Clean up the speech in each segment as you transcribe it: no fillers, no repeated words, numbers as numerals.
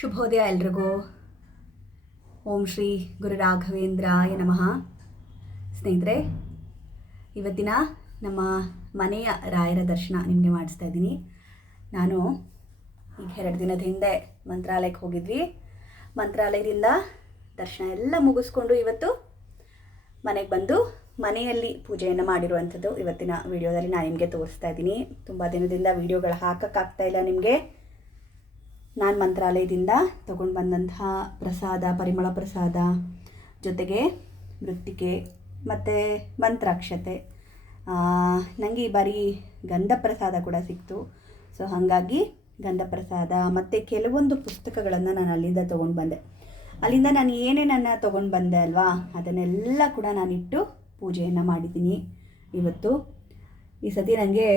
ಶುಭೋದಯ ಎಲ್ರಿಗೂ. ಓಂ ಶ್ರೀ ಗುರು ರಾಘವೇಂದ್ರಾಯ ನಮಃ. ಸ್ನೇಹಿತರೆ, ಇವತ್ತಿನ ನಮ್ಮ ಮನೆಯ ರಾಯರ ದರ್ಶನ ನಿಮಗೆ ಮಾಡಿಸ್ತಾ ಇದ್ದೀನಿ. ನಾನು ಈಗ 2 ದಿನದ ಹಿಂದೆ ಮಂತ್ರಾಲಯಕ್ಕೆ ಹೋಗಿದ್ವಿ. ಮಂತ್ರಾಲಯದಿಂದ ದರ್ಶನ ಎಲ್ಲ ಮುಗಿಸ್ಕೊಂಡು ಇವತ್ತು ಮನೆಗೆ ಬಂದು ಮನೆಯಲ್ಲಿ ಪೂಜೆಯನ್ನು ಮಾಡಿರುವಂಥದ್ದು ಇವತ್ತಿನ ವಿಡಿಯೋದಲ್ಲಿ ನಾನು ನಿಮಗೆ ತೋರಿಸ್ತಾ ಇದ್ದೀನಿ. ತುಂಬ ದಿನದಿಂದ ವಿಡಿಯೋಗಳು ಹಾಕೋಕ್ಕಾಗ್ತಾಯಿಲ್ಲ ನಿಮಗೆ. ನಾನು ಮಂತ್ರಾಲಯದಿಂದ ತೊಗೊಂಡು ಬಂದಂತಹ ಪ್ರಸಾದ, ಪರಿಮಳ ಪ್ರಸಾದ, ಜೊತೆಗೆ ಮೃತ್ತಿಕೆ ಮತ್ತು ಮಂತ್ರಾಕ್ಷತೆ, ನನಗೆ ಈ ಬಾರಿ ಗಂಧ ಪ್ರಸಾದ ಕೂಡ ಸಿಕ್ತು. ಸೊ ಹಾಗಾಗಿ ಗಂಧ ಪ್ರಸಾದ ಮತ್ತು ಕೆಲವೊಂದು ಪುಸ್ತಕಗಳನ್ನು ನಾನು ಅಲ್ಲಿಂದ ತೊಗೊಂಡು ಬಂದೆ. ಅಲ್ಲಿಂದ ನಾನು ಏನೇನನ್ನು ತೊಗೊಂಡು ಬಂದೆ ಅಲ್ವಾ, ಅದನ್ನೆಲ್ಲ ಕೂಡ ನಾನಿಟ್ಟು ಪೂಜೆಯನ್ನು ಮಾಡಿದ್ದೀನಿ ಇವತ್ತು. ಈ ಸತಿ ನನಗೆ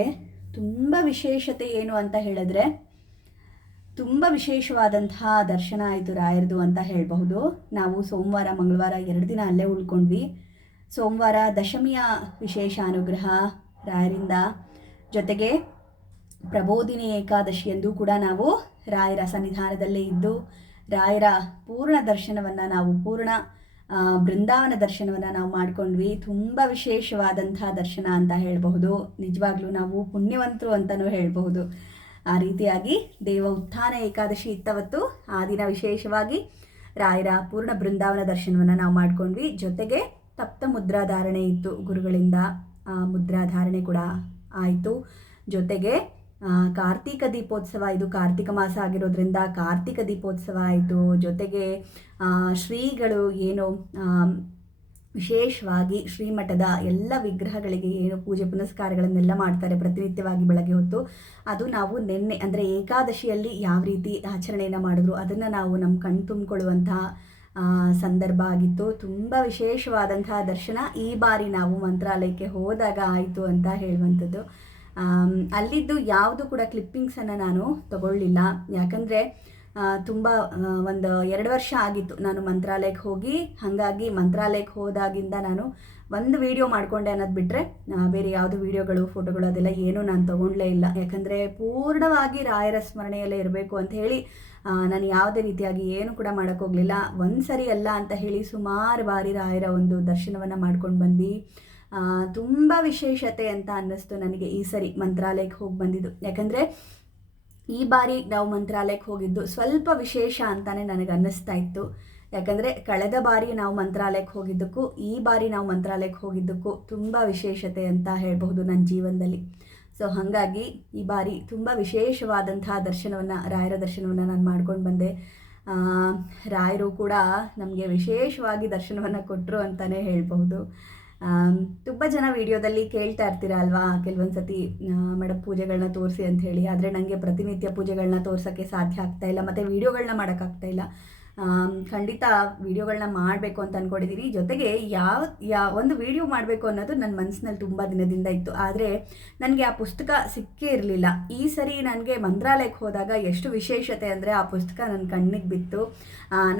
ತುಂಬ ವಿಶೇಷತೆ ಏನು ಅಂತ ಹೇಳಿದ್ರೆ, ತುಂಬ ವಿಶೇಷವಾದಂತಹ ದರ್ಶನ ಆಯಿತು ರಾಯರದು ಅಂತ ಹೇಳಬಹುದು. ನಾವು ಸೋಮವಾರ ಮಂಗಳವಾರ 2 ದಿನ ಅಲ್ಲೇ ಉಳ್ಕೊಂಡ್ವಿ. ಸೋಮವಾರ ದಶಮಿಯ ವಿಶೇಷ ಅನುಗ್ರಹ ರಾಯರಿಂದ, ಜೊತೆಗೆ ಪ್ರಬೋಧಿನಿ ಏಕಾದಶಿ ಎಂದು ಕೂಡ ನಾವು ರಾಯರ ಸನ್ನಿಧಾನದಲ್ಲೇ ಇದ್ದು ರಾಯರ ಪೂರ್ಣ ದರ್ಶನವನ್ನು ಪೂರ್ಣ ಬೃಂದಾವನ ದರ್ಶನವನ್ನು ನಾವು ಮಾಡಿಕೊಂಡ್ವಿ. ತುಂಬ ವಿಶೇಷವಾದಂತಹ ದರ್ಶನ ಅಂತ ಹೇಳಬಹುದು. ನಿಜವಾಗ್ಲೂ ನಾವು ಪುಣ್ಯವಂತರು ಅಂತಲೂ ಹೇಳಬಹುದು. ಆ ರೀತಿಯಾಗಿ ದೇವ ಉತ್ಥಾನ ಏಕಾದಶಿ ಇತ್ತವತ್ತು. ಆ ದಿನ ವಿಶೇಷವಾಗಿ ರಾಯರ ಪೂರ್ಣ ಬೃಂದಾವನ ದರ್ಶನವನ್ನು ನಾವು ಮಾಡಿಕೊಂಡ್ವಿ. ಜೊತೆಗೆ ತಪ್ತ ಮುದ್ರಾಧಾರಣೆ ಇತ್ತು ಗುರುಗಳಿಂದ, ಮುದ್ರಾಧಾರಣೆ ಕೂಡ ಆಯಿತು. ಜೊತೆಗೆ ಕಾರ್ತಿಕ ದೀಪೋತ್ಸವ, ಇದು ಕಾರ್ತಿಕ ಮಾಸ ಆಗಿರೋದ್ರಿಂದ ಕಾರ್ತಿಕ ದೀಪೋತ್ಸವ ಆಯಿತು. ಜೊತೆಗೆ ಶ್ರೀಗಳು ಏನು ವಿಶೇಷವಾಗಿ ಶ್ರೀಮಠದ ಎಲ್ಲ ವಿಗ್ರಹಗಳಿಗೆ ಏನು ಪೂಜೆ ಪುನಸ್ಕಾರಗಳನ್ನೆಲ್ಲ ಮಾಡ್ತಾರೆ ಪ್ರತಿನಿತ್ಯವಾಗಿ ಬೆಳಗ್ಗೆ ಹೊತ್ತು, ಅದು ನಾವು ನಿನ್ನೆ ಅಂದರೆ ಏಕಾದಶಿಯಲ್ಲಿ ಯಾವ ರೀತಿ ಆಚರಣೆಯನ್ನು ಮಾಡಿದ್ರು ಅದನ್ನು ನಾವು ನಮ್ಮ ಕಣ್ಣು ತುಂಬಿಕೊಳ್ಳುವಂತಹ ಸಂದರ್ಭ ಆಗಿತ್ತು. ತುಂಬ ವಿಶೇಷವಾದಂತಹ ದರ್ಶನ ಈ ಬಾರಿ ನಾವು ಮಂತ್ರಾಲಯಕ್ಕೆ ಹೋದಾಗ ಆಯಿತು ಅಂತ ಹೇಳುವಂಥದ್ದು. ಅಲ್ಲಿದ್ದು ಯಾವುದು ಕೂಡ ಕ್ಲಿಪ್ಪಿಂಗ್ಸನ್ನು ನಾನು ತಗೊಳ್ಳಿಲ್ಲ. ಯಾಕಂದರೆ ತುಂಬ ಒಂದು 2 ವರ್ಷ ಆಗಿತ್ತು ನಾನು ಮಂತ್ರಾಲಯಕ್ಕೆ ಹೋಗಿ. ಹಾಗಾಗಿ ಮಂತ್ರಾಲಯಕ್ಕೆ ಹೋದಾಗಿಂದ ನಾನು ಒಂದು ವಿಡಿಯೋ ಮಾಡಿಕೊಂಡೆ ಅನ್ನೋದು ಬಿಟ್ಟರೆ ಬೇರೆ ಯಾವುದು ವಿಡಿಯೋಗಳು, ಫೋಟೋಗಳು ಅದೆಲ್ಲ ಏನೂ ನಾನು ತೊಗೊಳ್ಳಲೇ ಇಲ್ಲ. ಯಾಕಂದರೆ ಪೂರ್ಣವಾಗಿ ರಾಯರ ಸ್ಮರಣೆಯಲ್ಲೇ ಇರಬೇಕು ಅಂತ ಹೇಳಿ ನಾನು ಯಾವುದೇ ರೀತಿಯಾಗಿ ಏನು ಕೂಡ ಮಾಡೋಕ್ಕೋಗಲಿಲ್ಲ. ಒಂದು ಸರಿ ಅಲ್ಲ ಅಂತ ಹೇಳಿ ಸುಮಾರು ಬಾರಿ ರಾಯರ ಒಂದು ದರ್ಶನವನ್ನು ಮಾಡ್ಕೊಂಡು ಬಂದ್ವಿ. ತುಂಬ ವಿಶೇಷತೆ ಅಂತ ಅನ್ನಿಸ್ತು ನನಗೆ ಈ ಸರಿ ಮಂತ್ರಾಲಯಕ್ಕೆ ಹೋಗಿ ಬಂದಿದ್ದು. ಯಾಕಂದರೆ ಈ ಬಾರಿ ನಾವು ಮಂತ್ರಾಲಯಕ್ಕೆ ಹೋಗಿದ್ದು ಸ್ವಲ್ಪ ವಿಶೇಷ ಅಂತಲೇ ನನಗೆ ಅನ್ನಿಸ್ತಾ ಇತ್ತು. ಯಾಕಂದರೆ ಕಳೆದ ಬಾರಿ ನಾವು ಮಂತ್ರಾಲಯಕ್ಕೆ ಹೋಗಿದ್ದಕ್ಕೂ ಈ ಬಾರಿ ನಾವು ಮಂತ್ರಾಲಯಕ್ಕೆ ಹೋಗಿದ್ದಕ್ಕೂ ತುಂಬ ವಿಶೇಷತೆ ಅಂತ ಹೇಳಬಹುದು ನನ್ನ ಜೀವನದಲ್ಲಿ. ಸೊ ಹಾಗಾಗಿ ಈ ಬಾರಿ ತುಂಬ ವಿಶೇಷವಾದಂತಹ ದರ್ಶನವನ್ನು, ರಾಯರ ದರ್ಶನವನ್ನು ನಾನು ಮಾಡ್ಕೊಂಡು ಬಂದೆ. ರಾಯರು ಕೂಡ ನಮಗೆ ವಿಶೇಷವಾಗಿ ದರ್ಶನವನ್ನು ಕೊಟ್ಟರು ಅಂತಲೇ ಹೇಳ್ಬಹುದು. ತುಂಬ ಜನ ವಿಡಿಯೋದಲ್ಲಿ ಕೇಳ್ತಾ ಇರ್ತೀರ ಅಲ್ವಾ, ಕೆಲವೊಂದು ಸತಿ ಮೇಡಮ್ ಪೂಜೆಗಳನ್ನ ತೋರಿಸಿ ಅಂತ ಹೇಳಿ. ಆದರೆ ನನಗೆ ಪ್ರತಿನಿತ್ಯ ಪೂಜೆಗಳನ್ನ ತೋರ್ಸೋಕ್ಕೆ ಸಾಧ್ಯ ಆಗ್ತಾಯಿಲ್ಲ ಮತ್ತು ವೀಡಿಯೋಗಳನ್ನ ಮಾಡೋಕ್ಕಾಗ್ತಾಯಿಲ್ಲ. ಖಂಡಿತ ವೀಡಿಯೋಗಳನ್ನ ಮಾಡಬೇಕು ಅಂತ ಅಂದ್ಕೊಂಡಿದ್ದೀನಿ. ಜೊತೆಗೆ ಒಂದು ವೀಡಿಯೋ ಮಾಡಬೇಕು ಅನ್ನೋದು ನನ್ನ ಮನಸ್ಸಿನಲ್ಲಿ ತುಂಬ ದಿನದಿಂದ ಇತ್ತು. ಆದರೆ ನನಗೆ ಆ ಪುಸ್ತಕ ಸಿಕ್ಕೇ ಇರಲಿಲ್ಲ. ಈ ಸರಿ ನನಗೆ ಮಂತ್ರಾಲಯಕ್ಕೆ ಹೋದಾಗ ಎಷ್ಟು ವಿಶೇಷತೆ ಅಂದರೆ ಆ ಪುಸ್ತಕ ನನ್ನ ಕಣ್ಣಿಗೆ ಬಿತ್ತು.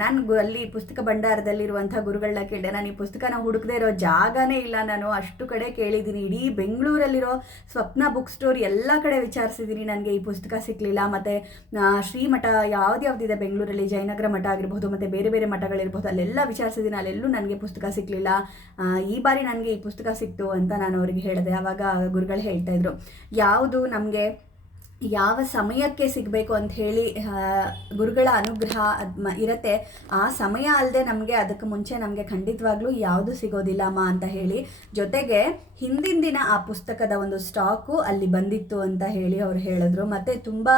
ನಾನು ಅಲ್ಲಿ ಪುಸ್ತಕ ಭಂಡಾರದಲ್ಲಿರುವಂಥ ಗುರುಗಳನ್ನ ಕೇಳಿದೆ. ನಾನು ಈ ಪುಸ್ತಕನ ಹುಡುಕದೇ ಇರೋ ಜಾಗನೇ ಇಲ್ಲ. ನಾನು ಅಷ್ಟು ಕಡೆ ಕೇಳಿದ್ದೀನಿ. ಇಡೀ ಬೆಂಗಳೂರಲ್ಲಿರೋ ಸ್ವಪ್ನ ಬುಕ್ ಸ್ಟೋರ್ ಎಲ್ಲ ಕಡೆ ವಿಚಾರಿಸಿದ್ದೀನಿ. ನನಗೆ ಈ ಪುಸ್ತಕ ಸಿಕ್ಕಲಿಲ್ಲ. ಮತ್ತು ಶ್ರೀಮಠ ಯಾವ್ದ್ಯಾವ್ದಿದೆ ಬೆಂಗಳೂರಲ್ಲಿ, ಜಯನಗರ ಮಠ ಆಗಿರ್ಬೋದು ಮತ್ತು ಬೇರೆ ಬೇರೆ ಮಠಗಳಿರ್ಬೋದು, ಅಲ್ಲೆಲ್ಲ ವಿಚಾರಿಸಿದ್ದೀನಿ. ಅಲ್ಲೆಲ್ಲೂ ನನಗೆ ಪುಸ್ತಕ ಸಿಕ್ಕಲಿಲ್ಲ. ಈ ಬಾರಿ ನನಗೆ ಈ ಪುಸ್ತಕ ಸಿಕ್ತು ಅಂತ ನಾನು ಅವರಿಗೆ ಹೇಳಿದೆ. ಆವಾಗ ಗುರುಗಳು ಹೇಳ್ತಾಯಿದ್ರು, ಯಾವುದು ನಮಗೆ ಯಾವ ಸಮಯಕ್ಕೆ ಸಿಗಬೇಕು ಅಂತ ಹೇಳಿ ಗುರುಗಳ ಅನುಗ್ರಹ ಇರುತ್ತೆ, ಆ ಸಮಯ ಅಲ್ಲದೆ ನಮಗೆ ಅದಕ್ಕೆ ಮುಂಚೆ ನಮಗೆ ಖಂಡಿತವಾಗ್ಲೂ ಯಾವುದು ಸಿಗೋದಿಲ್ಲ ಅಮ್ಮ ಅಂತ ಹೇಳಿ. ಜೊತೆಗೆ ಹಿಂದಿನ ದಿನ ಆ ಪುಸ್ತಕದ ಒಂದು ಸ್ಟಾಕು ಅಲ್ಲಿ ಬಂದಿತ್ತು ಅಂತ ಹೇಳಿ ಅವ್ರು ಹೇಳಿದ್ರು. ಮತ್ತು ತುಂಬ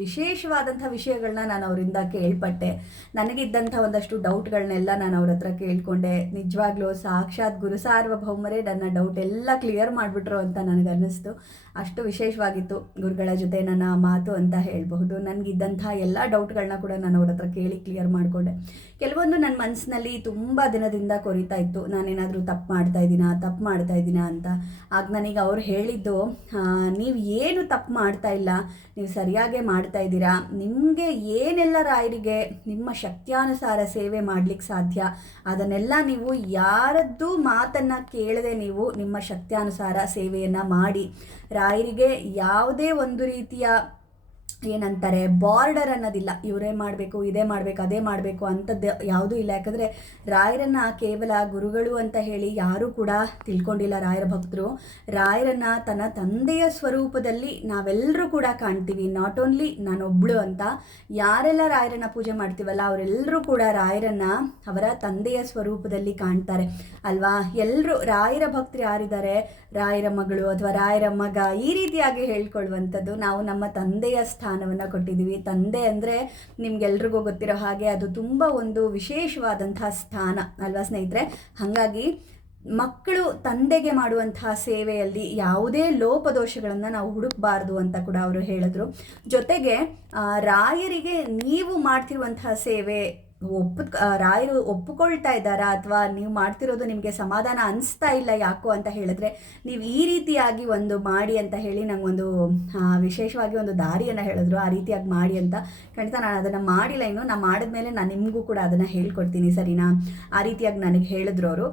ವಿಶೇಷವಾದಂಥ ವಿಷಯಗಳನ್ನ ನಾನು ಅವರಿಂದ ಕೇಳ್ಪಟ್ಟೆ. ನನಗಿದ್ದಂಥ ಒಂದಷ್ಟು ಡೌಟ್ಗಳನ್ನೆಲ್ಲ ನಾನು ಅವ್ರ ಹತ್ರ ಕೇಳಿಕೊಂಡೆ. ನಿಜವಾಗ್ಲೂ ಸಾಕ್ಷಾತ್ ಗುರು ಸಾರ್ವಭೌಮರೇ ನನ್ನ ಡೌಟ್ ಎಲ್ಲ ಕ್ಲಿಯರ್ ಮಾಡಿಬಿಟ್ರು ಅಂತ ನನಗನ್ನಿಸ್ತು. ಅಷ್ಟು ವಿಶೇಷವಾಗಿತ್ತು ಗುರುಗಳ ಜೊತೆ ನನ್ನ ಮಾತು ಅಂತ ಹೇಳಬಹುದು. ನನಗಿದ್ದಂಥ ಎಲ್ಲ ಡೌಟ್ಗಳನ್ನ ಕೂಡ ನಾನು ಅವ್ರ ಹತ್ರ ಕೇಳಿ ಕ್ಲಿಯರ್ ಮಾಡಿಕೊಂಡೆ. ಕೆಲವೊಂದು ನನ್ನ ಮನಸ್ಸಿನಲ್ಲಿ ತುಂಬ ದಿನದಿಂದ ಕೊರಿತಾ ಇತ್ತು, ನಾನೇನಾದರೂ ತಪ್ಪು ಮಾಡ್ತಾ ಇದ್ದೀನಾ ಅಂತ. ಆಗ ನನಗೆ ಅವ್ರು ಹೇಳಿದ್ದು, ನೀವು ಏನು ತಪ್ಪು ಮಾಡ್ತಾ ಇಲ್ಲ, ನೀವು ಸರಿಯಾಗೇ ಮಾಡ್ತಾ ಇದ್ದೀರಾ. ನಿಮಗೆ ಏನೆಲ್ಲ ರಾಯರಿಗೆ ನಿಮ್ಮ ಶಕ್ತ್ಯಾನುಸಾರ ಸೇವೆ ಮಾಡಲಿಕ್ಕೆ ಸಾಧ್ಯ ಅದನ್ನೆಲ್ಲ ನೀವು ಯಾರದ್ದು ಮಾತನ್ನು ಕೇಳದೆ ನೀವು ನಿಮ್ಮ ಶಕ್ತ್ಯಾನುಸಾರ ಸೇವೆಯನ್ನು ಮಾಡಿ ರಾಯರಿಗೆ ಯಾವುದೇ ಒಂದು ರೀತಿಯ ಏನಂತಾರೆ ಬಾರ್ಡರ್ ಅನ್ನೋದಿಲ್ಲ, ಇವರೇ ಮಾಡಬೇಕು, ಇದೇ ಮಾಡಬೇಕು, ಅದೇ ಮಾಡಬೇಕು ಅಂಥದ್ದು ಯಾವುದೂ ಇಲ್ಲ. ಯಾಕಂದರೆ ರಾಯರನ್ನು ಕೇವಲ ಗುರುಗಳು ಅಂತ ಹೇಳಿ ಯಾರೂ ಕೂಡ ತಿಳ್ಕೊಂಡಿಲ್ಲ. ರಾಯರ ಭಕ್ತರು ರಾಯರನ್ನು ತನ್ನ ತಂದೆಯ ಸ್ವರೂಪದಲ್ಲಿ ನಾವೆಲ್ಲರೂ ಕೂಡ ಕಾಣ್ತೀವಿ. ನಾಟ್ ಓನ್ಲಿ ನಾನೊಬ್ಳು ಅಂತ, ಯಾರೆಲ್ಲ ರಾಯರನ್ನು ಪೂಜೆ ಮಾಡ್ತೀವಲ್ಲ ಅವರೆಲ್ಲರೂ ಕೂಡ ರಾಯರನ್ನು ಅವರ ತಂದೆಯ ಸ್ವರೂಪದಲ್ಲಿ ಕಾಣ್ತಾರೆ ಅಲ್ವಾ. ಎಲ್ಲರೂ ರಾಯರ ಭಕ್ತರು ಯಾರಿದ್ದಾರೆ, ರಾಯರ ಮಗಳು ಅಥವಾ ರಾಯರ ಮಗ ಈ ರೀತಿಯಾಗಿ ಹೇಳ್ಕೊಳ್ಳುವಂಥದ್ದು. ನಾವು ನಮ್ಮ ತಂದೆಯ ಸ್ಥಾನವನ್ನು ಕೊಟ್ಟಿದ್ದೀವಿ. ತಂದೆ ಅಂದರೆ ನಿಮ್ಗೆಲ್ರಿಗೂ ಗೊತ್ತಿರೋ ಹಾಗೆ ಅದು ತುಂಬ ಒಂದು ವಿಶೇಷವಾದಂತಹ ಸ್ಥಾನ ಅಲ್ವಾ ಸ್ನೇಹಿತರೆ. ಹಾಗಾಗಿ ಮಕ್ಕಳು ತಂದೆಗೆ ಮಾಡುವಂತಹ ಸೇವೆಯಲ್ಲಿ ಯಾವುದೇ ಲೋಪದೋಷಗಳನ್ನು ನಾವು ಹುಡುಕಬಾರ್ದು ಅಂತ ಕೂಡ ಅವರು ಹೇಳಿದ್ರು. ಜೊತೆಗೆ ರಾಯರಿಗೆ ನೀವು ಮಾಡ್ತಿರುವಂತಹ ಸೇವೆ ರಾಯರು ಒಪ್ಪಿಕೊಳ್ತಾ ಇದ್ದಾರಾ, ಅಥವಾ ನೀವು ಮಾಡ್ತಿರೋದು ನಿಮಗೆ ಸಮಾಧಾನ ಅನಿಸ್ತಾ ಇಲ್ಲ ಯಾಕೋ ಅಂತ ಹೇಳಿದ್ರೆ ನೀವು ಈ ರೀತಿಯಾಗಿ ಒಂದು ಮಾಡಿ ಅಂತ ಹೇಳಿ ನಂಗೊಂದು ವಿಶೇಷವಾಗಿ ಒಂದು ದಾರಿಯನ್ನು ಹೇಳಿದ್ರು. ಆ ರೀತಿಯಾಗಿ ಮಾಡಿ ಅಂತ. ಖಂಡಿತ ನಾನು ಅದನ್ನು ಮಾಡಿಲ್ಲ, ಇನ್ನು ನಾನು ಮಾಡಿದ್ಮೇಲೆ ನಾನು ನಿಮಗೂ ಕೂಡ ಅದನ್ನು ಹೇಳ್ಕೊಡ್ತೀನಿ, ಸರಿನಾ. ಆ ರೀತಿಯಾಗಿ ನನಗೆ ಹೇಳಿದ್ರು ಅವರು.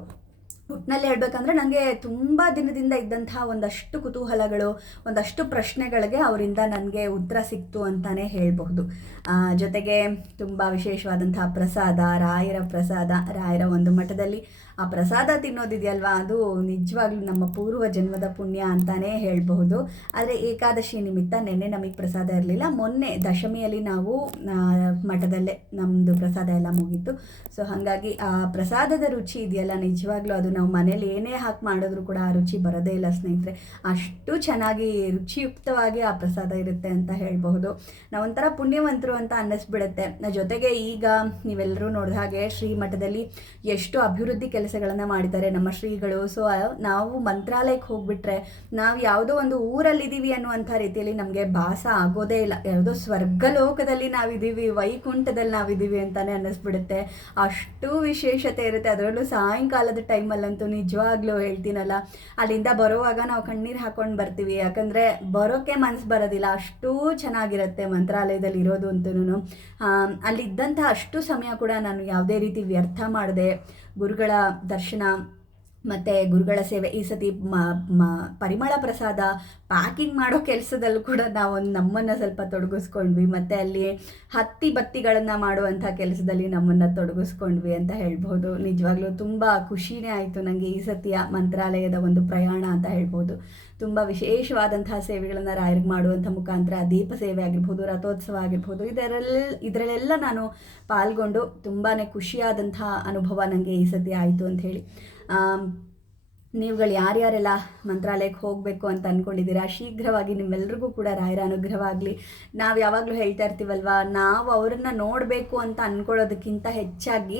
ಒಟ್ಟಿನಲ್ಲಿ ಹೇಳ್ಬೇಕಂದ್ರೆ ನನಗೆ ತುಂಬ ದಿನದಿಂದ ಇದ್ದಂತಹ ಒಂದಷ್ಟು ಕುತೂಹಲಗಳು, ಒಂದಷ್ಟು ಪ್ರಶ್ನೆಗಳಿಗೆ ಅವರಿಂದ ನನಗೆ ಉತ್ತರ ಸಿಕ್ತು ಅಂತಲೇ ಹೇಳಬಹುದು. ಜೊತೆಗೆ ತುಂಬ ವಿಶೇಷವಾದಂತಹ ಪ್ರಸಾದ, ರಾಯರ ಪ್ರಸಾದ, ರಾಯರ ಒಂದು ಮಠದಲ್ಲಿ ಆ ಪ್ರಸಾದ ತಿನ್ನೋದಿದೆಯಲ್ವಾ, ಅದು ನಿಜವಾಗ್ಲೂ ನಮ್ಮ ಪೂರ್ವ ಜನ್ಮದ ಪುಣ್ಯ ಅಂತಲೇ ಹೇಳಬಹುದು. ಆದರೆ ಏಕಾದಶಿ ನಿಮಿತ್ತ ನಿನ್ನೆ ನಮಗೆ ಪ್ರಸಾದ ಇರಲಿಲ್ಲ. ಮೊನ್ನೆ ದಶಮಿಯಲ್ಲಿ ನಾವು ಮಠದಲ್ಲೇ ನಮ್ಮದು ಪ್ರಸಾದ ಎಲ್ಲ ಮುಗೀತು. ಸೊ ಹಾಗಾಗಿ ಆ ಪ್ರಸಾದದ ರುಚಿ ಇದೆಯಲ್ಲ, ನಿಜವಾಗ್ಲೂ ಅದು ನಾವು ಮನೇಲಿ ಏನೇ ಹಾಕಿ ಮಾಡಿದ್ರು ಕೂಡ ಆ ರುಚಿ ಬರೋದೇ ಇಲ್ಲ ಸ್ನೇಹಿತರೆ. ಅಷ್ಟು ಚೆನ್ನಾಗಿ ರುಚಿಯುಕ್ತವಾಗಿ ಆ ಪ್ರಸಾದ ಇರುತ್ತೆ ಅಂತ ಹೇಳಬಹುದು. ನಾವೊಂಥರ ಪುಣ್ಯವಂತರು ಅಂತ ಅನ್ನಿಸ್ಬಿಡುತ್ತೆ. ಜೊತೆಗೆ ಈಗ ನೀವೆಲ್ಲರೂ ನೋಡಿದ ಹಾಗೆ ಶ್ರೀಮಠದಲ್ಲಿ ಎಷ್ಟು ಅಭಿವೃದ್ಧಿ ಕೆಲಸಗಳನ್ನು ಮಾಡಿದ್ದಾರೆ ನಮ್ಮ ಶ್ರೀಗಳು. ಸೊ ನಾವು ಮಂತ್ರಾಲಯಕ್ಕೆ ಹೋಗ್ಬಿಟ್ರೆ ನಾವು ಯಾವುದೋ ಒಂದು ಊರಲ್ಲಿದ್ದೀವಿ ಅನ್ನುವಂಥ ರೀತಿಯಲ್ಲಿ ನಮಗೆ ಭಾಸ ಆಗೋದೇ ಇಲ್ಲ. ಯಾವುದೋ ಸ್ವರ್ಗಲೋಕದಲ್ಲಿ ನಾವಿದ್ದೀವಿ, ವೈಕುಂಠದಲ್ಲಿ ನಾವಿದ್ದೀವಿ ಅಂತಲೇ ಅನ್ನಿಸ್ಬಿಡುತ್ತೆ. ಅಷ್ಟು ವಿಶೇಷತೆ ಇರುತ್ತೆ. ಅದರಲ್ಲೂ ಸಾಯಂಕಾಲದ ಟೈಮಲ್ಲಂತೂ ನಿಜವಾಗ್ಲೂ ಹೇಳ್ತೀನಲ್ಲ, ಅಲ್ಲಿಂದ ಬರೋವಾಗ ನಾವು ಕಣ್ಣೀರು ಹಾಕೊಂಡು ಬರ್ತೀವಿ. ಯಾಕಂದರೆ ಬರೋಕ್ಕೆ ಮನಸ್ಸು ಬರೋದಿಲ್ಲ, ಅಷ್ಟೂ ಚೆನ್ನಾಗಿರುತ್ತೆ ಮಂತ್ರಾಲಯದಲ್ಲಿ ಇರೋದು ಅಂತೂ. ಅಲ್ಲಿದ್ದಂಥ ಅಷ್ಟು ಸಮಯ ಕೂಡ ನಾನು ಯಾವುದೇ ರೀತಿ ವ್ಯರ್ಥ ಮಾಡದೆ ಗುರುಗಳ ದರ್ಶನ ಮತ್ತು ಗುರುಗಳ ಸೇವೆ. ಈ ಸತಿ ಪರಿಮಳ ಪ್ರಸಾದ ಪ್ಯಾಕಿಂಗ್ ಮಾಡೋ ಕೆಲಸದಲ್ಲೂ ಕೂಡ ನಾವು ನಮ್ಮನ್ನು ಸ್ವಲ್ಪ ತೊಡಗಿಸ್ಕೊಂಡ್ವಿ. ಮತ್ತು ಅಲ್ಲಿ ಹತ್ತಿ ಬತ್ತಿಗಳನ್ನು ಮಾಡುವಂಥ ಕೆಲಸದಲ್ಲಿ ನಮ್ಮನ್ನು ತೊಡಗಿಸ್ಕೊಂಡ್ವಿ ಅಂತ ಹೇಳ್ಬೋದು. ನಿಜವಾಗ್ಲೂ ತುಂಬ ಖುಷಿನೇ ಆಯಿತು ನನಗೆ ಈ ಸತಿಯ ಮಂತ್ರಾಲಯದ ಒಂದು ಪ್ರಯಾಣ ಅಂತ ಹೇಳ್ಬೋದು. ತುಂಬ ವಿಶೇಷವಾದಂತಹ ಸೇವೆಗಳನ್ನು ರಾಯರಿಗೆ ಮಾಡುವಂಥ ಮುಖಾಂತರ ದೀಪ ಸೇವೆ ಆಗಿರ್ಬೋದು, ರಥೋತ್ಸವ ಆಗಿರ್ಬೋದು, ಇದರಲ್ಲೆಲ್ಲ ನಾನು ಪಾಲ್ಗೊಂಡು ತುಂಬಾ ಖುಷಿಯಾದಂತಹ ಅನುಭವ ನನಗೆ ಈ ಸತಿ ಆಯಿತು ಅಂಥೇಳಿ. ನೀವುಗಳು ಯಾರ್ಯಾರೆಲ್ಲ ಮಂತ್ರಾಲಯಕ್ಕೆ ಹೋಗಬೇಕು ಅಂತ ಅಂದ್ಕೊಂಡಿದ್ದೀರಾ, ಶೀಘ್ರವಾಗಿ ನಿಮ್ಮೆಲ್ರಿಗೂ ಕೂಡ ರಾಯರ ಅನುಗ್ರಹವಾಗಲಿ. ನಾವು ಯಾವಾಗಲೂ ಹೇಳ್ತಾ ಇರ್ತೀವಲ್ವ, ನಾವು ಅವರನ್ನು ನೋಡಬೇಕು ಅಂತ ಅಂದ್ಕೊಳ್ಳೋದಕ್ಕಿಂತ ಹೆಚ್ಚಾಗಿ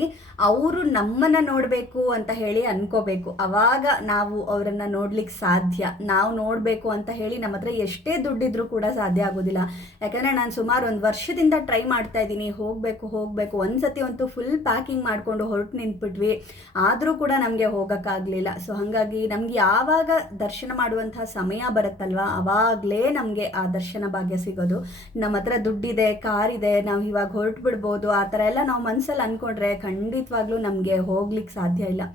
ಅವರು ನಮ್ಮನ್ನು ನೋಡಬೇಕು ಅಂತ ಹೇಳಿ ಅಂದ್ಕೋಬೇಕು. ಆವಾಗ ನಾವು ಅವರನ್ನು ನೋಡ್ಲಿಕ್ಕೆ ಸಾಧ್ಯ. ನಾವು ನೋಡಬೇಕು ಅಂತ ಹೇಳಿ ನಮ್ಮ ಹತ್ರ ಎಷ್ಟೇ ದುಡ್ಡಿದ್ರೂ ಕೂಡ ಸಾಧ್ಯ ಆಗೋದಿಲ್ಲ. ಯಾಕಂದರೆ ನಾನು ಸುಮಾರು 1 ವರ್ಷದಿಂದ ಟ್ರೈ ಮಾಡ್ತಾ ಇದ್ದೀನಿ, ಹೋಗಬೇಕು. ಒಂದು ಸತಿ ಅಂತೂ ಫುಲ್ ಪ್ಯಾಕಿಂಗ್ ಮಾಡಿಕೊಂಡು ಹೊರಟು ನಿಂತ್ಬಿಟ್ವಿ, ಆದರೂ ಕೂಡ ನಮಗೆ ಹೋಗೋಕ್ಕಾಗಲಿಲ್ಲ. ಸೊ ಹಾಗಾಗಿ ನಮ್ಗೆ ಯಾವಾಗ ದರ್ಶನ ಮಾಡುವಂತಹ ಸಮಯ ಬರುತ್ತಲ್ವ, ಅವಾಗಲೇ ನಮಗೆ ಆ ದರ್ಶನ ಭಾಗ್ಯ ಸಿಗೋದು. ನಮ್ಮ ಹತ್ರ ದುಡ್ಡಿದೆ, ಕಾರಿದೆ, ನಾವು ಇವಾಗ ಹೊರಟು ಬಿಡ್ಬೋದು, ಆ ಥರ ಎಲ್ಲ ನಾವು ಮನಸ್ಸಲ್ಲಿ ಅಂದ್ಕೊಂಡ್ರೆ ಖಂಡಿತವಾಗ್ಲೂ ನಮಗೆ ಹೋಗ್ಲಿಕ್ಕೆ ಸಾಧ್ಯ ಇಲ್ಲ.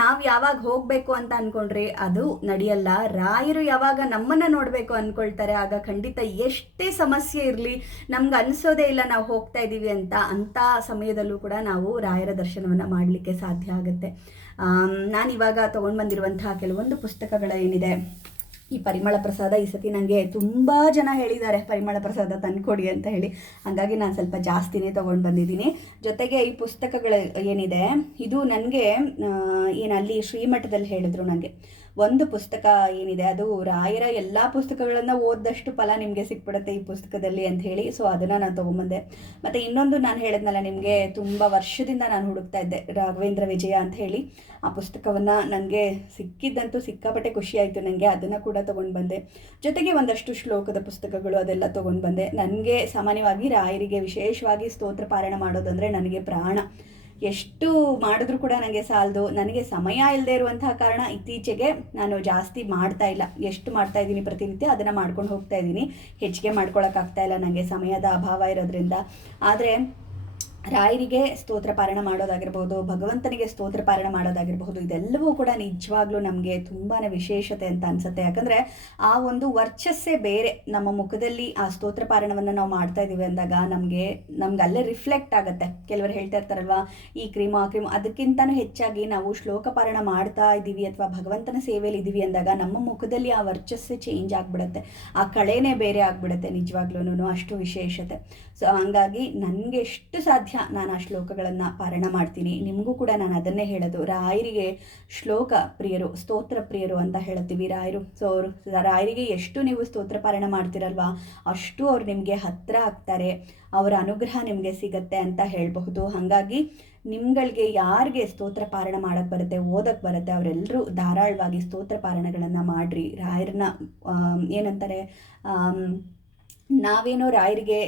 ನಾವು ಯಾವಾಗ ಹೋಗಬೇಕು ಅಂತ ಅಂದ್ಕೊಂಡ್ರೆ ಅದು ನಡೆಯಲ್ಲ. ರಾಯರು ಯಾವಾಗ ನಮ್ಮನ್ನು ನೋಡಬೇಕು ಅಂದ್ಕೊಳ್ತಾರೆ, ಆಗ ಖಂಡಿತ ಎಷ್ಟೇ ಸಮಸ್ಯೆ ಇರಲಿ ನಮ್ಗೆ ಅನಿಸೋದೇ ಇಲ್ಲ ನಾವು ಹೋಗ್ತಾ ಇದ್ದೀವಿ ಅಂತ. ಅಂಥ ಸಮಯದಲ್ಲೂ ಕೂಡ ನಾವು ರಾಯರ ದರ್ಶನವನ್ನು ಮಾಡಲಿಕ್ಕೆ ಸಾಧ್ಯ ಆಗುತ್ತೆ. ನಾನಿವಾಗ ತೊಗೊಂಡು ಬಂದಿರುವಂತಹ ಕೆಲವೊಂದು ಪುಸ್ತಕಗಳ ಏನಿದೆ, ಈ ಪರಿಮಳ ಪ್ರಸಾದ ಈ ಸತಿ ನನಗೆ ತುಂಬ ಜನ ಹೇಳಿದ್ದಾರೆ ಪರಿಮಳ ಪ್ರಸಾದ ತಂದುಕೊಡಿ ಅಂತ ಹೇಳಿ. ಹಾಗಾಗಿ ನಾನು ಸ್ವಲ್ಪ ಜಾಸ್ತಿನೇ ತೊಗೊಂಡು ಬಂದಿದ್ದೀನಿ. ಜೊತೆಗೆ ಈ ಪುಸ್ತಕಗಳು ಏನಿದೆ, ಇದು ನನಗೆ ಅಲ್ಲಿ ಶ್ರೀಮಠದಲ್ಲಿ ಹೇಳಿದ್ರು ನನಗೆ ಒಂದು ಪುಸ್ತಕ ಏನಿದೆ, ಅದು ರಾಯರ ಎಲ್ಲ ಪುಸ್ತಕಗಳನ್ನು ಓದಿದಷ್ಟು ಫಲ ನಿಮಗೆ ಸಿಕ್ಬಿಡುತ್ತೆ ಈ ಪುಸ್ತಕದಲ್ಲಿ ಅಂತ ಹೇಳಿ. ಸೊ ಅದನ್ನು ನಾನು ತೊಗೊಂಬಂದೆ. ಮತ್ತು ಇನ್ನೊಂದು ನಾನು ಹೇಳಿದ್ನಲ್ಲ ನಿಮಗೆ, ತುಂಬ ವರ್ಷದಿಂದ ನಾನು ಹುಡುಕ್ತಾ ಇದ್ದೆ ರಾಘವೇಂದ್ರ ವಿಜಯ ಅಂತ ಹೇಳಿ. ಆ ಪುಸ್ತಕವನ್ನು ನನಗೆ ಸಿಕ್ಕಿದ್ದಂತೂ ಸಿಕ್ಕಾಪಟ್ಟೆ ಖುಷಿ ಆಯಿತು ನನಗೆ. ಅದನ್ನು ಕೂಡ ತೊಗೊಂಡು ಬಂದೆ. ಜೊತೆಗೆ ಒಂದಷ್ಟು ಶ್ಲೋಕದ ಪುಸ್ತಕಗಳು ಅದೆಲ್ಲ ತೊಗೊಂಡು ಬಂದೆ. ನನಗೆ ಸಾಮಾನ್ಯವಾಗಿ ರಾಯರಿಗೆ ವಿಶೇಷವಾಗಿ ಸ್ತೋತ್ರ ಪಾರಾಯಣ ಮಾಡೋದಂದರೆ ನನಗೆ ಪ್ರಾಣ. ಎಷ್ಟು ಮಾಡಿದ್ರೂ ಕೂಡ ನನಗೆ ಸಾಲದು. ನನಗೆ ಸಮಯ ಇಲ್ಲದೆ ಇರುವಂತಹ ಕಾರಣ ಇತ್ತೀಚೆಗೆ ನಾನು ಜಾಸ್ತಿ ಮಾಡ್ತಾ ಇಲ್ಲ. ಎಷ್ಟು ಮಾಡ್ತಾ ಇದ್ದೀನಿ ಪ್ರತಿನಿತ್ಯ ಅದನ್ನು ಮಾಡ್ಕೊಂಡು ಹೋಗ್ತಾ ಇದ್ದೀನಿ. ಹೆಚ್ಚಿಗೆ ಮಾಡ್ಕೊಳಕ್ಕಾಗ್ತಾ ಇಲ್ಲ, ನನಗೆ ಸಮಯದ ಅಭಾವ ಇರೋದ್ರಿಂದ. ಆದರೆ ರಾಯರಿಗೆ ಸ್ತೋತ್ರ ಪಾರಾಯಣ ಮಾಡೋದಾಗಿರ್ಬೋದು, ಭಗವಂತನಿಗೆ ಸ್ತೋತ್ರ ಪಾರಾಯಣ ಮಾಡೋದಾಗಿರಬಹುದು, ಇದೆಲ್ಲವೂ ಕೂಡ ನಿಜವಾಗ್ಲೂ ನಮಗೆ ತುಂಬಾ ವಿಶೇಷತೆ ಅಂತ ಅನಿಸುತ್ತೆ. ಯಾಕಂದರೆ ಆ ಒಂದು ವರ್ಚಸ್ಸೇ ಬೇರೆ. ನಮ್ಮ ಮುಖದಲ್ಲಿ ಆ ಸ್ತೋತ್ರ ಪಾರಾಯಣವನ್ನು ನಾವು ಮಾಡ್ತಾ ಇದ್ದೀವಿ ಅಂದಾಗ ನಮಗೆ ಅಲ್ಲೇ ರಿಫ್ಲೆಕ್ಟ್ ಆಗುತ್ತೆ. ಕೆಲವರು ಹೇಳ್ತಾ ಇರ್ತಾರಲ್ವ, ಈ ಕ್ರೀಮು ಆ ಕ್ರೀಮು, ಅದಕ್ಕಿಂತನೂ ಹೆಚ್ಚಾಗಿ ನಾವು ಶ್ಲೋಕ ಪಾರಾಯಣ ಮಾಡ್ತಾ ಇದ್ದೀವಿ ಅಥವಾ ಭಗವಂತನ ಸೇವೆಯಲ್ಲಿ ಇದ್ದೀವಿ ಅಂದಾಗ ನಮ್ಮ ಮುಖದಲ್ಲಿ ಆ ವರ್ಚಸ್ಸೇ ಚೇಂಜ್ ಆಗಿಬಿಡುತ್ತೆ, ಆ ಕಳೆನೇ ಬೇರೆ ಆಗಿಬಿಡುತ್ತೆ. ನಿಜವಾಗ್ಲೂ ಅಷ್ಟು ವಿಶೇಷತೆ. ಸೊ ಹಂಗಾಗಿ ನನಗೆ ಎಷ್ಟು ಸಾಧ್ಯ ನಾನು ಆ ಶ್ಲೋಕಗಳನ್ನು ಪಾರಾಯಣ ಮಾಡ್ತೀನಿ. ನಿಮಗೂ ಕೂಡ ನಾನು ಅದನ್ನೇ ಹೇಳೋದು, ರಾಯರಿಗೆ ಶ್ಲೋಕ ಪ್ರಿಯರು, ಸ್ತೋತ್ರ ಪ್ರಿಯರು ಅಂತ ಹೇಳ್ತೀವಿ ರಾಯರು. ಸೊ ಅವರು ರಾಯರಿಗೆ ಎಷ್ಟು ನೀವು ಸ್ತೋತ್ರ ಪಾರಾಯಣ ಮಾಡ್ತಿರಲ್ವ, ಅಷ್ಟು ಅವ್ರು ನಿಮಗೆ ಹತ್ತಿರ ಆಗ್ತಾರೆ, ಅವರ ಅನುಗ್ರಹ ನಿಮಗೆ ಸಿಗತ್ತೆ ಅಂತ ಹೇಳಬಹುದು. ಹಾಗಾಗಿ ನಿಮ್ಗಳಿಗೆ ಯಾರಿಗೆ ಸ್ತೋತ್ರ ಪಾರಾಯಣ ಮಾಡೋಕ್ಕೆ ಬರುತ್ತೆ, ಓದಕ್ಕೆ ಬರುತ್ತೆ, ಅವರೆಲ್ಲರೂ ಧಾರಾಳವಾಗಿ ಸ್ತೋತ್ರ ಪಾರಾಯಣಗಳನ್ನು ಮಾಡಿರಿ. ರಾಯರನ್ನ ಏನಂತಾರೆ, ನಾವೇನೋ ರಾಯರಿಗೆ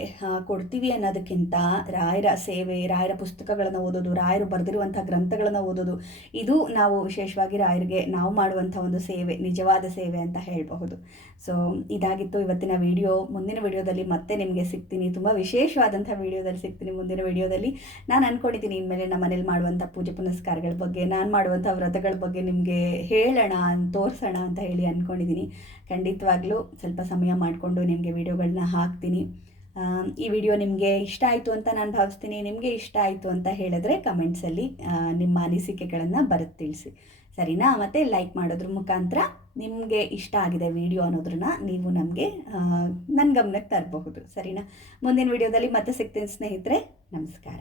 ಕೊಡ್ತೀವಿ ಅನ್ನೋದಕ್ಕಿಂತ ರಾಯರ ಸೇವೆ, ರಾಯರ ಪುಸ್ತಕಗಳನ್ನು ಓದೋದು, ರಾಯರು ಬರೆದಿರುವಂಥ ಗ್ರಂಥಗಳನ್ನು ಓದೋದು, ಇದು ನಾವು ವಿಶೇಷವಾಗಿ ರಾಯರಿಗೆ ನಾವು ಮಾಡುವಂಥ ಒಂದು ಸೇವೆ, ನಿಜವಾದ ಸೇವೆ ಅಂತ ಹೇಳಬಹುದು. ಸೊ ಇದಾಗಿತ್ತು ಇವತ್ತಿನ ವಿಡಿಯೋ. ಮುಂದಿನ ವಿಡಿಯೋದಲ್ಲಿ ಮತ್ತೆ ನಿಮಗೆ ಸಿಗ್ತೀನಿ, ತುಂಬ ವಿಶೇಷವಾದಂಥ ವಿಡಿಯೋದಲ್ಲಿ ಸಿಗ್ತೀನಿ. ಮುಂದಿನ ವಿಡಿಯೋದಲ್ಲಿ ನಾನು ಅಂದ್ಕೊಂಡಿದ್ದೀನಿ ಇನ್ಮೇಲೆ ನಮ್ಮ ಮನೇಲಿ ಮಾಡುವಂಥ ಪೂಜೆ ಪುನಸ್ಕಾರಗಳ ಬಗ್ಗೆ, ನಾನು ಮಾಡುವಂಥ ವ್ರತಗಳ ಬಗ್ಗೆ ನಿಮಗೆ ಹೇಳೋಣ, ತೋರಿಸೋಣ ಅಂತ ಹೇಳಿ ಅಂದ್ಕೊಂಡಿದ್ದೀನಿ. ಖಂಡಿತವಾಗ್ಲೂ ಸ್ವಲ್ಪ ಸಮಯ ಮಾಡಿಕೊಂಡು ನಿಮಗೆ ವಿಡಿಯೋಗಳನ್ನ ಹಾಕ್ತೀನಿ. ಈ ವಿಡಿಯೋ ನಿಮಗೆ ಇಷ್ಟ ಆಯಿತು ಅಂತ ನಾನು ಭಾವಿಸ್ತೀನಿ. ನಿಮಗೆ ಇಷ್ಟ ಆಯಿತು ಅಂತ ಹೇಳಿದ್ರೆ ಕಮೆಂಟ್ಸಲ್ಲಿ ನಿಮ್ಮ ಅನಿಸಿಕೆಗಳನ್ನು ಬರೆದು ತಿಳಿಸಿ, ಸರಿನಾ? ಮತ್ತು ಲೈಕ್ ಮಾಡೋದ್ರ ಮುಖಾಂತರ ನಿಮಗೆ ಇಷ್ಟ ಆಗಿದೆ ವಿಡಿಯೋ ಅನ್ನೋದ್ರನ್ನ ನೀವು ನಮಗೆ ನನ್ನ ಗಮನಕ್ಕೆ ತರಬಹುದು, ಸರಿನಾ? ಮುಂದಿನ ವಿಡಿಯೋದಲ್ಲಿ ಮತ್ತೆ ಸಿಗ್ತೀನಿ ಸ್ನೇಹಿತರೆ. ನಮಸ್ಕಾರ.